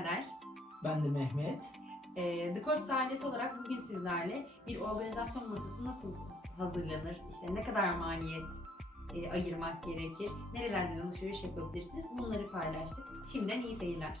Kader. Ben de Mehmet. Ee, The Coach ailesi olarak bugün sizlerle bir organizasyon masası nasıl hazırlanır, işte ne kadar maliyet e, ayırmak gerekir, nerelerden alışveriş yapabilirsiniz bunları paylaştık. Şimdiden iyi seyirler.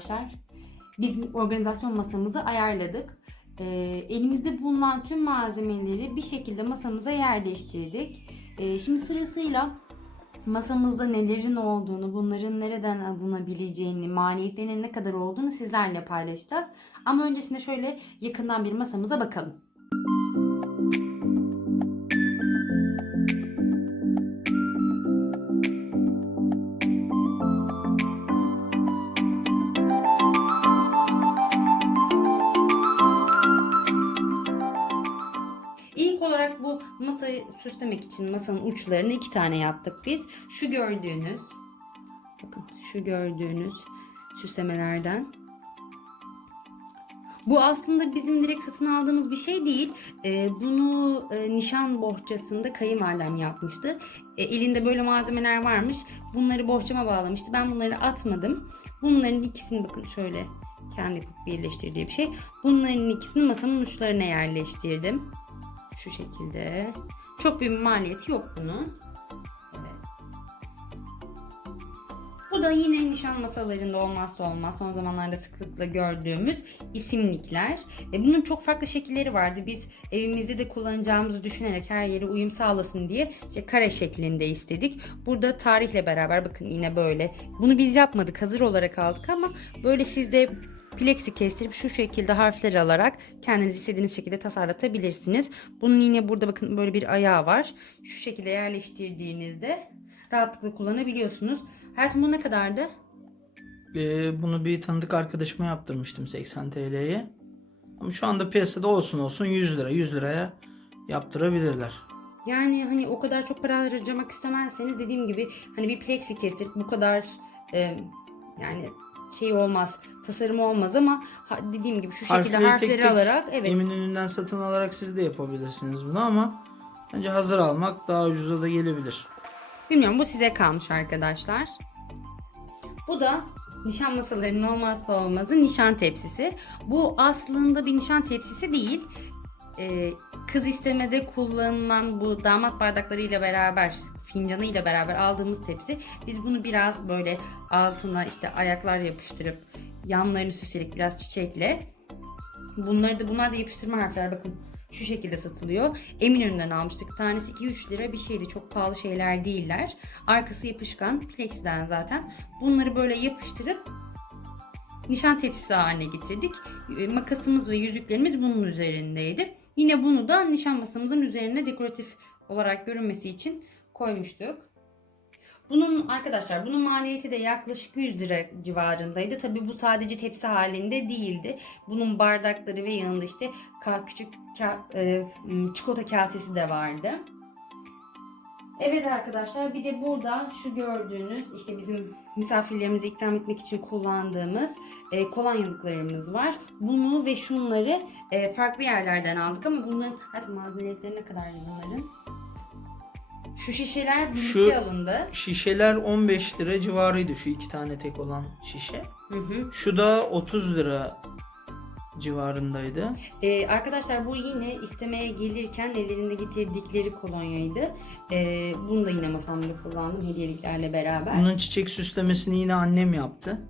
Arkadaşlar, biz organizasyon masamızı ayarladık. Ee, elimizde bulunan tüm malzemeleri bir şekilde masamıza yerleştirdik. Ee, şimdi sırasıyla masamızda nelerin olduğunu, bunların nereden alınabileceğini, maliyetlerinin ne kadar olduğunu sizlerle paylaşacağız. Ama öncesinde şöyle yakından bir masamıza bakalım. Masayı süslemek için masanın uçlarını iki tane yaptık biz. Şu gördüğünüz, bakın şu gördüğünüz süslemelerden. Bu aslında bizim direkt satın aldığımız bir şey değil. Ee, bunu e, nişan bohçasında kayınvalidem yapmıştı. E, elinde böyle malzemeler varmış. Bunları bohçama bağlamıştı. Ben bunları atmadım. Bunların ikisini bakın şöyle kendi birleştirdiği bir şey. Bunların ikisini masamın uçlarına yerleştirdim. Şu şekilde. Çok bir maliyeti yok bunun. Bu da yine nişan masalarında olmazsa olmaz. Son zamanlarda sıklıkla gördüğümüz isimlikler. E, bunun çok farklı şekilleri vardı. Biz evimizde de kullanacağımızı düşünerek her yere uyum sağlasın diye işte kare şeklinde istedik. Burada tarihle beraber bakın yine böyle. Bunu biz yapmadık. Hazır olarak aldık ama böyle siz de plexi kestirip şu şekilde harfler alarak kendiniz istediğiniz şekilde tasarlatabilirsiniz. Bunun yine burada bakın böyle bir ayağı var. Şu şekilde yerleştirdiğinizde rahatlıkla kullanabiliyorsunuz. Hayatım bu ne kadardı? Ee, bunu bir tanıdık arkadaşıma yaptırmıştım 80 TL'ye. Ama şu anda piyasada olsun olsun 100 lira. 100 liraya yaptırabilirler. Yani hani o kadar çok para harcamak istemezseniz dediğim gibi hani bir plexi kestirip bu kadar e, yani şey olmaz tasarım olmaz ama dediğim gibi şu şekilde Harfleri harfleri, tek tek alarak evet Eminönü'nden satın alarak siz de yapabilirsiniz bunu ama bence hazır almak daha ucuza da gelebilir. Bilmiyorum bu size kalmış arkadaşlar. Bu da nişan masalarının olmazsa olmazı nişan tepsisi. Bu aslında bir nişan tepsisi değil. Ee, kız istemede kullanılan bu damat bardaklarıyla beraber fincanıyla beraber aldığımız tepsi. Biz bunu biraz böyle altına işte ayaklar yapıştırıp yanlarını süsleyerek biraz çiçekle Bunları da bunlar da yapıştırma harfler bakın şu şekilde satılıyor. Eminönü'nden almıştık. Tanesi 2-3 lira bir şeydi. Çok pahalı şeyler değiller. Arkası yapışkan. Plex'den zaten. Bunları böyle yapıştırıp nişan tepsisi haline getirdik. E, Makasımız ve yüzüklerimiz bunun üzerindeydi. Yine bunu da nişan masamızın üzerine dekoratif olarak görünmesi için koymuştuk. Bunun arkadaşlar bunun maliyeti de yaklaşık 100 lira civarındaydı. Tabi bu sadece tepsi halinde değildi. Bunun bardakları ve yanında işte küçük ka- e, çikolata kasesi de vardı. Evet arkadaşlar bir de burada şu gördüğünüz işte bizim misafirlerimize ikram etmek için kullandığımız e, kolonyalıklarımız var. Bunu ve şunları e, farklı yerlerden aldık ama bunların hatta maliyetleri ne kadar bunların? Şu şişeler birlikte Şu- alındı. Şişeler 15 lira civarıydı şu iki tane tek olan şişe. Hı hı. Şu da 30 lira civarındaydı. Ee, arkadaşlar bu yine istemeye gelirken ellerinde getirdikleri kolonyaydı. Ee, bunu da yine masamda kullandım hediyeliklerle beraber. Bunun çiçek süslemesini yine annem yaptı.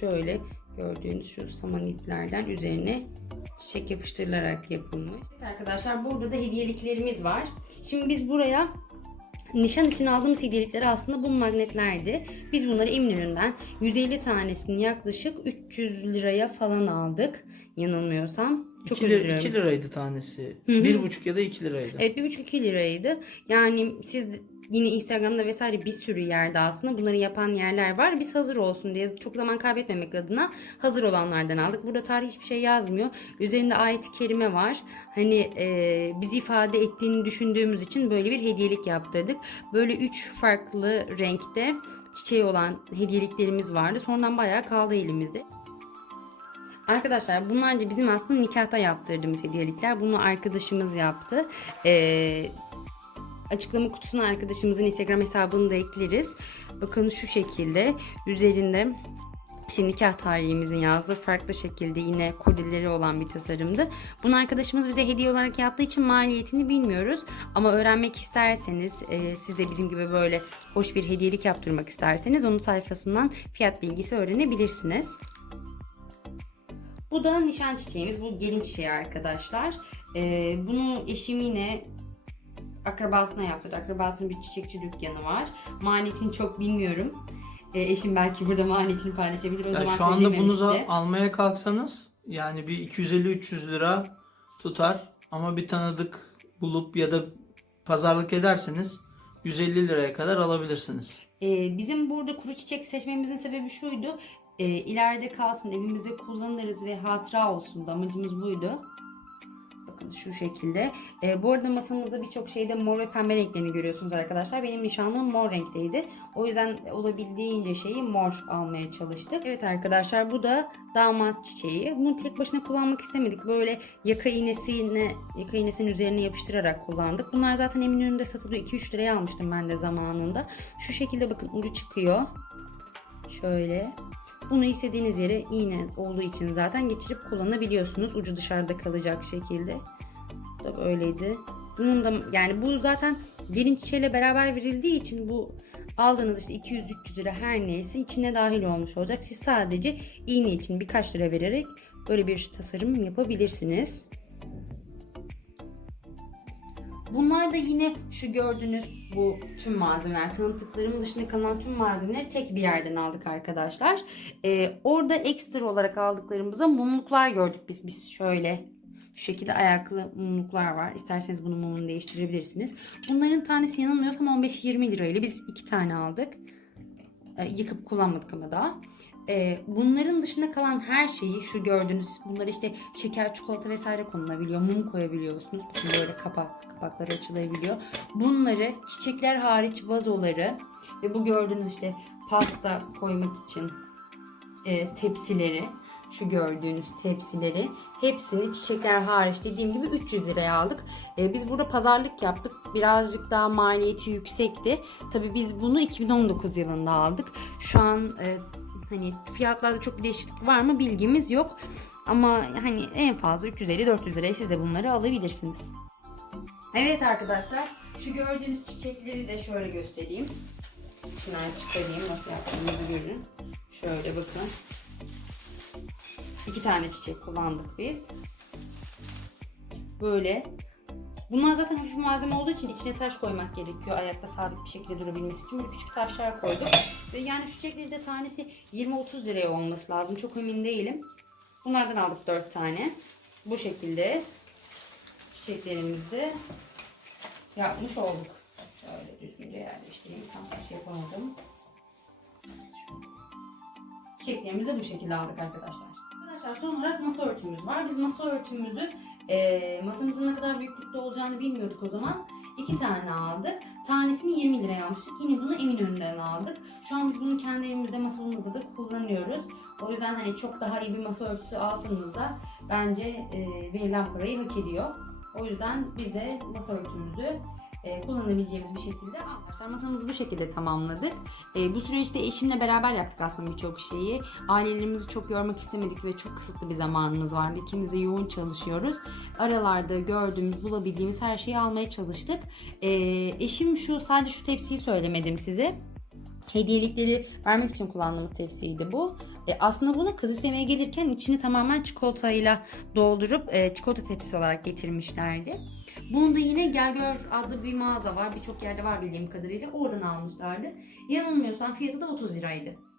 Şöyle gördüğünüz şu saman iplerden üzerine çiçek yapıştırılarak yapılmış. Evet arkadaşlar burada da hediyeliklerimiz var. Şimdi biz buraya nişan için aldığımız hediyelikleri aslında bu magnetlerdi. Biz bunları Eminönü'nden 150 tanesini yaklaşık 300 liraya falan aldık. Yanılmıyorsam. Çok 2, özür lira, dilerim. 2 liraydı tanesi. Hı hı. 1,5 ya da 2 liraydı. Evet 1,5-2 liraydı. Yani siz yine Instagram'da vesaire bir sürü yerde aslında bunları yapan yerler var. Biz hazır olsun diye çok zaman kaybetmemek adına hazır olanlardan aldık. Burada tarih hiçbir şey yazmıyor. Üzerinde ayet-i kerime var. Hani e, bizi ifade ettiğini düşündüğümüz için böyle bir hediyelik yaptırdık. Böyle üç farklı renkte çiçeği olan hediyeliklerimiz vardı. Sonradan bayağı kaldı elimizde. Arkadaşlar bunlar da bizim aslında nikahta yaptırdığımız hediyelikler. Bunu arkadaşımız yaptı. Ee, açıklama kutusuna arkadaşımızın Instagram hesabını da ekleriz. Bakın şu şekilde üzerinde işte nikah tarihimizin yazdığı farklı şekilde yine kurdeleri olan bir tasarımdı. Bunu arkadaşımız bize hediye olarak yaptığı için maliyetini bilmiyoruz. Ama öğrenmek isterseniz e, siz de bizim gibi böyle hoş bir hediyelik yaptırmak isterseniz onun sayfasından fiyat bilgisi öğrenebilirsiniz. Bu da nişan çiçeğimiz. Bu gelin çiçeği arkadaşlar. Ee, bunu eşim yine akrabasına yaptırdı. Akrabasının bir çiçekçi dükkanı var. Maliyetini çok bilmiyorum. Ee, eşim belki burada maliyetini paylaşabilir. O Ya zaman şu anda bunu almaya kalksanız yani bir 250-300 lira tutar ama bir tanıdık bulup ya da pazarlık ederseniz 150 liraya kadar alabilirsiniz. Ee, bizim burada kuru çiçek seçmemizin sebebi şuydu. Ee, ileride kalsın, evimizde kullanırız ve hatıra olsun. Amacımız buydu. Şu şekilde. Ee, bu arada masamızda birçok şeyde mor ve pembe renklerini görüyorsunuz arkadaşlar. Benim nişanlım mor renkteydi. O yüzden olabildiğince şeyi mor almaya çalıştık. Evet arkadaşlar bu da damat çiçeği. Bunu tek başına kullanmak istemedik. Böyle yaka iğnesine, yaka iğnesinin üzerine yapıştırarak kullandık. Bunlar zaten Eminönü'nde satılıyor. 2-3 liraya almıştım ben de zamanında. Şu şekilde bakın ucu çıkıyor. Şöyle. Bunu istediğiniz yere iğne olduğu için zaten geçirip kullanabiliyorsunuz. Ucu dışarıda kalacak şekilde. Bu da böyleydi. Bunun da yani bu zaten gelin çiçeğiyle beraber verildiği için bu aldığınız işte 200-300 lira her neyse içine dahil olmuş olacak. Siz sadece iğne için birkaç lira vererek böyle bir tasarım yapabilirsiniz. Bunlar da yine şu gördüğünüz bu tüm malzemeler, tanıttıklarım dışında kalan tüm malzemeleri tek bir yerden aldık arkadaşlar. Ee, orada ekstra olarak aldıklarımıza mumluklar gördük biz. Biz şöyle şu şekilde ayaklı mumluklar var. İsterseniz bunun mumunu değiştirebilirsiniz. Bunların tanesi yanılmıyorsam 15-20 lirayla biz iki tane aldık. Ee, yıkıp kullanmadık ama daha. Ee, bunların dışında kalan her şeyi şu gördüğünüz bunlar işte şeker, çikolata vesaire konulabiliyor. Mum koyabiliyorsunuz. Böyle kapak, kapakları açılabiliyor. Bunları çiçekler hariç vazoları ve bu gördüğünüz işte pasta koymak için e, tepsileri şu gördüğünüz tepsileri hepsini çiçekler hariç dediğim gibi 300 liraya aldık. E, biz burada pazarlık yaptık. Birazcık daha maliyeti yüksekti. Tabii biz bunu 2019 yılında aldık. Şu an e, hani fiyatlarda çok bir değişiklik var mı bilgimiz yok. Ama hani en fazla 350-400 liraya siz de bunları alabilirsiniz. Evet arkadaşlar şu gördüğünüz çiçekleri de şöyle göstereyim. İçinden çıkarayım nasıl yaptığımızı görün. Şöyle bakın. İki tane çiçek kullandık biz. Böyle. Bunlar zaten hafif malzeme olduğu için içine taş koymak gerekiyor. Ayakta sabit bir şekilde durabilmesi için böyle küçük taşlar koyduk. Ve yani şu çiçekleri de tanesi 20-30 liraya olması lazım. Çok emin değilim. Bunlardan aldık 4 tane. Bu şekilde çiçeklerimizi yapmış olduk. Şöyle düzgünce yerleştireyim. Tam bir şey yapamadım. Çiçeklerimizi bu şekilde aldık arkadaşlar. Arkadaşlar son olarak masa örtümüz var. Biz masa örtümüzü e, masamızın ne kadar büyüklükte olacağını bilmiyorduk o zaman. İki tane aldık. Tanesini 20 liraya almıştık. Yine bunu Eminönü'nden aldık. Şu an biz bunu kendi evimizde masamızda da kullanıyoruz. O yüzden hani çok daha iyi bir masa örtüsü alsanız da bence e, verilen parayı hak ediyor. O yüzden biz de masa örtümüzü e, kullanabileceğimiz bir şekilde arkadaşlar masamızı bu şekilde tamamladık. E, bu süreçte eşimle beraber yaptık aslında birçok şeyi. Ailelerimizi çok yormak istemedik ve çok kısıtlı bir zamanımız vardı. İkimiz de yoğun çalışıyoruz. Aralarda gördüğümüz, bulabildiğimiz her şeyi almaya çalıştık. E, eşim şu sadece şu tepsiyi söylemedim size. Hediyelikleri vermek için kullandığımız tepsiydi bu. E, aslında bunu kız istemeye gelirken içini tamamen çikolatayla doldurup e, çikolata tepsisi olarak getirmişlerdi. Bunu da yine Gel Gör adlı bir mağaza var. Birçok yerde var bildiğim kadarıyla. Oradan almışlardı. Yanılmıyorsam fiyatı da 30 liraydı.